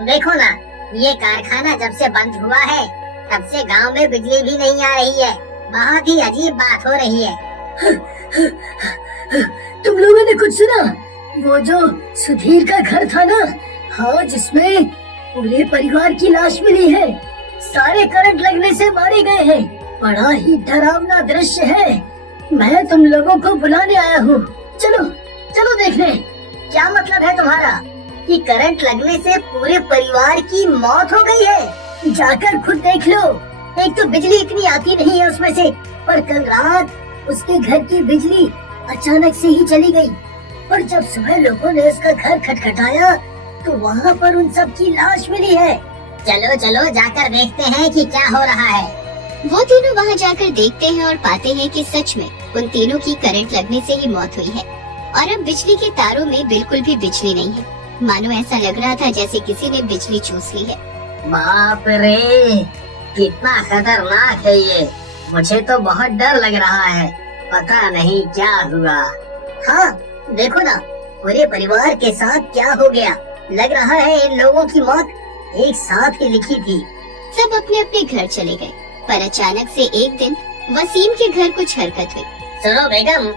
देखो ना, ये कारखाना जब से बंद हुआ है तब से गांव में बिजली भी नहीं आ रही है। बहुत ही अजीब बात हो रही है। तुम लोगों ने कुछ सुना? वो जो सुधीर का घर था ना, हाँ, जिसमें पूरे परिवार की लाश मिली है, सारे करंट लगने से मारे गए हैं। बड़ा ही डरावना दृश्य है। मैं तुम लोगों को बुलाने आया हूँ। चलो चलो देखने। क्या मतलब है तुम्हारा कि करंट लगने से पूरे परिवार की मौत हो गई है? जाकर खुद देख लो। एक तो बिजली इतनी आती नहीं है उसमें से, पर कल रात उसके घर की बिजली अचानक से ही चली गई। और जब सुबह लोगों ने उसका घर खटखटाया तो वहाँ पर उन सब की लाश मिली है। चलो चलो जाकर देखते हैं कि क्या हो रहा है। वो तीनों वहाँ जाकर देखते हैं और पाते हैं कि सच में उन तीनों की करंट लगने से ही मौत हुई है। और अब बिजली के तारों में बिल्कुल भी बिजली नहीं है। मानो ऐसा लग रहा था जैसे किसी ने बिजली चूस ली है। बाप रे, कितना खतरनाक है ये। मुझे तो बहुत डर लग रहा है। पता नहीं क्या हुआ। हाँ, देखो ना, पूरे परिवार के साथ क्या हो गया। लग रहा है इन लोगों की मौत एक साथ ही लिखी थी। सब अपने अपने घर चले गए, पर अचानक से एक दिन वसीम के घर कुछ हरकत हुई। सुनो बेगम,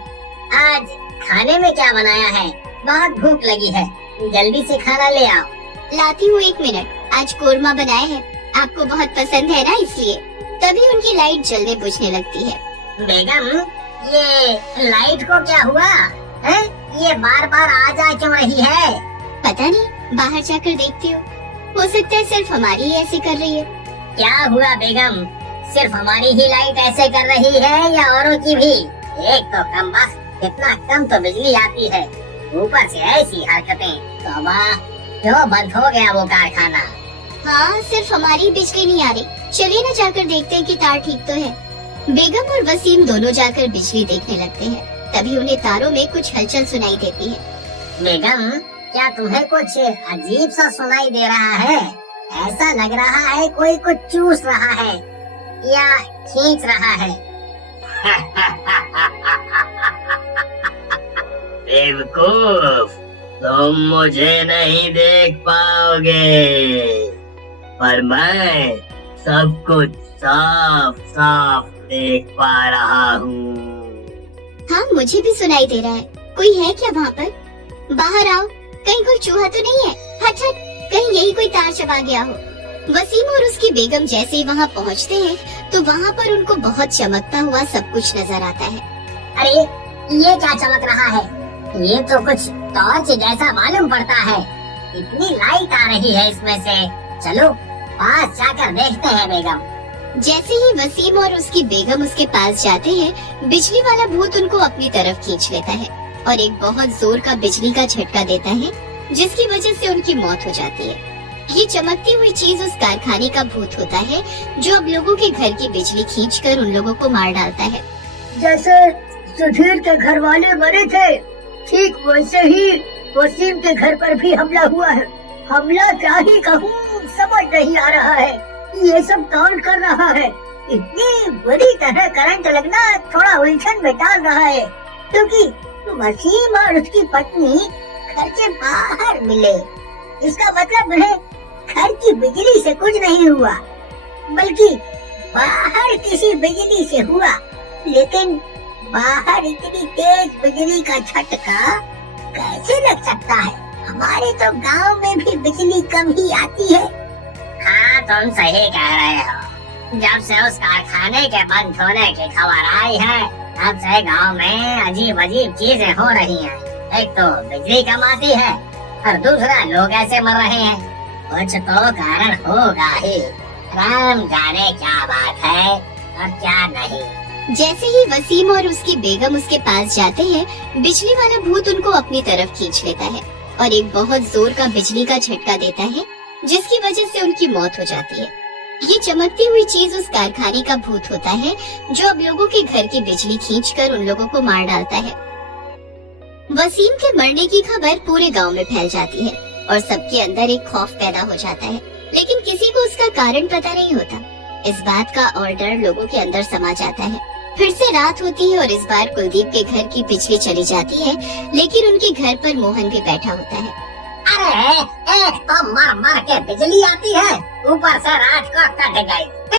आज खाने में क्या बनाया है? बहुत भूख लगी है, जल्दी से खाना ले आओ। लाती हूँ, 1 मिनट। आज कोरमा बनाए हैं, आपको बहुत पसंद है ना, इसलिए। तभी उनकी लाइट जलने बुझने लगती है। बेगम, ये लाइट को क्या हुआ है? ये बार बार आ जा क्यों रही है? पता नहीं, बाहर जाकर देखती हूँ। हो सकता है सिर्फ हमारी ही ऐसे कर रही है। क्या हुआ बेगम? सिर्फ हमारी ही लाइट ऐसे कर रही है या औरों की भी? एक तो कम वक्त, कितना कम तो बिजली आती है, ऊपर से ऐसी हरकतें। तौबा, क्यों बंद हो गया वो कारखाना? हाँ, सिर्फ हमारी बिजली नहीं आ रही। चलिए ना जाकर देखते हैं कि तार ठीक तो है। बेगम और वसीम दोनों जाकर बिजली देखने लगते हैं। तभी उन्हें तारों में कुछ हलचल सुनाई देती है। बेगम, क्या तुम्हें कुछ अजीब सा सुनाई दे रहा है? ऐसा लग रहा है कोई कुछ चूस रहा है या खींच रहा है। बेवकूफ, तुम मुझे नहीं देख पाओगे, पर मैं सब कुछ साफ साफ देख पा रहा हूँ। हाँ, मुझे भी सुनाई दे रहा है। कोई है क्या वहाँ पर? बाहर आओ, कहीं कोई चूहा तो नहीं है? हट हट, कहीं यही कोई तार चबा गया हो। वसीम और उसकी बेगम जैसे ही वहाँ पहुँचते हैं तो वहाँ पर उनको बहुत चमकता हुआ सब कुछ नजर आता है। अरे, ये क्या चमक रहा है? ये तो कुछ टॉर्च जैसा मालूम पड़ता है। इतनी लाइट आ रही है इसमें से। चलो पास जाकर देखते हैं बेगम। जैसे ही वसीम और उसकी बेगम उसके पास जाते हैं, बिजली वाला भूत उनको अपनी तरफ खींच लेता है और एक बहुत जोर का बिजली का झटका देता है, जिसकी वजह से उनकी मौत हो जाती है। ये चमकती हुई चीज उस कारखाने का भूत होता है, जो अब लोगों के घर की बिजली खींचकर उन लोगों को मार डालता है। जैसे सुधीर के घर वाले मरे थे, ठीक वैसे ही वसीम के घर पर भी हमला हुआ है। हमला क्या ही कहूँ, समझ नहीं आ रहा है। ये सब कौन कर रहा है? इतनी बुरी तरह करंट लगना थोड़ा उलझन में डाल रहा है, क्योंकि वसीम और उसकी पत्नी घर से बाहर मिले। इसका मतलब है घर की बिजली से कुछ नहीं हुआ, बल्कि बाहर किसी बिजली से हुआ। लेकिन बाहर इतनी तेज बिजली का झटका कैसे लग सकता है? हमारे तो गांव में भी बिजली कम ही आती है। हाँ, तुम सही कह रहे हो। जब से उस कारखाने के बंद होने की खबर आई है, तब से गांव में अजीब अजीब चीजें हो रही हैं। एक तो बिजली कम आती है और दूसरा लोग ऐसे मर रहे हैं। कुछ तो कारण होगा ही। राम जाने क्या बात है और क्या नहीं। जैसे ही वसीम और उसकी बेगम उसके पास जाते हैं, बिजली वाला भूत उनको अपनी तरफ खींच लेता है और एक बहुत जोर का बिजली का झटका देता है, जिसकी वजह से उनकी मौत हो जाती है। ये चमकती हुई चीज उस कारखाने का भूत होता है, जो अब लोगों के घर की बिजली खींचकर उन लोगों को मार डालता है। वसीम के मरने की खबर पूरे गांव में फैल जाती है और सबके अंदर एक खौफ पैदा हो जाता है, लेकिन किसी को उसका कारण पता नहीं होता। इस बात का और डर लोगों के अंदर समा जाता है। फिर से रात होती है और इस बार कुलदीप के घर की बिजली चली जाती है, लेकिन उनके घर पर मोहन भी बैठा होता है। अरे एक तो मर मर के बिजली आती है, ऊपर से रात को कट गई।